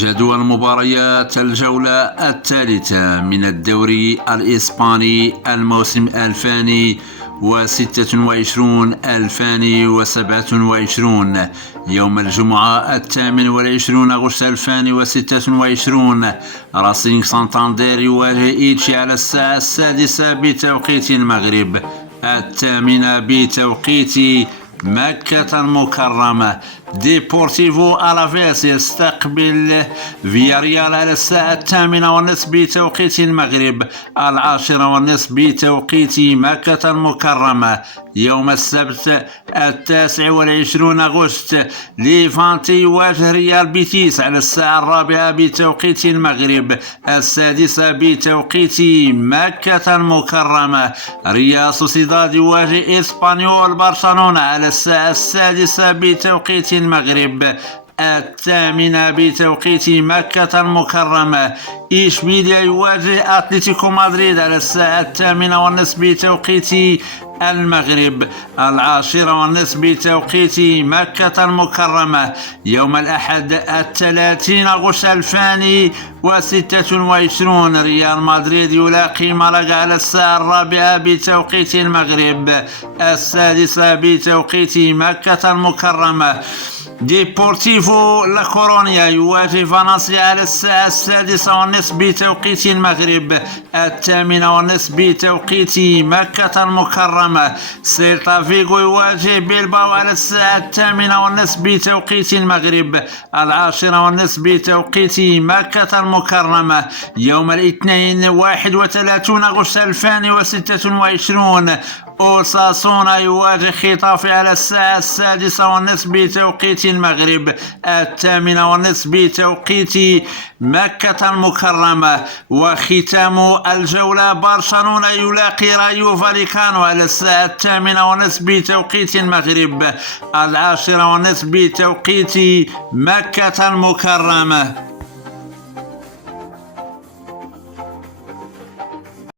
جدول مباريات الجولة الثالثة من الدوري الإسباني الموسم 2026-2027 يوم الجمعة 28 أغسطس 2026. راسينغ سانتاندير يواجه إيتشي على الساعة 6 بتوقيت المغرب، 8 بتوقيت مكة المكرمة. ديبورتيفو ألافيس يستقبل فياريال على الساعة 8:30 بتوقيت المغرب، 10:30 بتوقيت مكة المكرمة. يوم السبت 29 أغسطس ليفانتي يواجه ريال بيتيس على الساعة 4 بتوقيت المغرب، 6 بتوقيت مكة المكرمة. ريال سوسيداد يواجه إسبانيول برشلونة على الساعة 6 بتوقيت المغرب، 8 بتوقيت مكة المكرمة. إشبيليا يواجه أتلتيكو مدريد على الساعة 8:30 بتوقيت المغرب، 10:30 بتوقيت مكة المكرمة. يوم الأحد 30 أغسطس 2026 ريال مدريد يلاقي مالاغا على الساعة 4 بتوقيت المغرب، 6 بتوقيت مكة المكرمة. ديبورتيفو لا كورونيا يواجه فالنسيا على الساعة 6:30 بتوقيت المغرب، 8:30 بتوقيت مكة المكرمة. سيلتا فيغو يواجه بيلباو على الساعة 8:30 بتوقيت المغرب، 10:30 بتوقيت مكة المكرمة. يوم الاثنين 31 أغسطس 2026 أوساسونا يواجه خطافي على الساعة 6:30 بتوقيت المغرب، 8:30 بتوقيت مكة المكرمة. وختام الجولة برشلونة يلاقي رايو فاليكانو على الساعة 8:30 بتوقيت المغرب، 10:30 بتوقيت مكة المكرمة.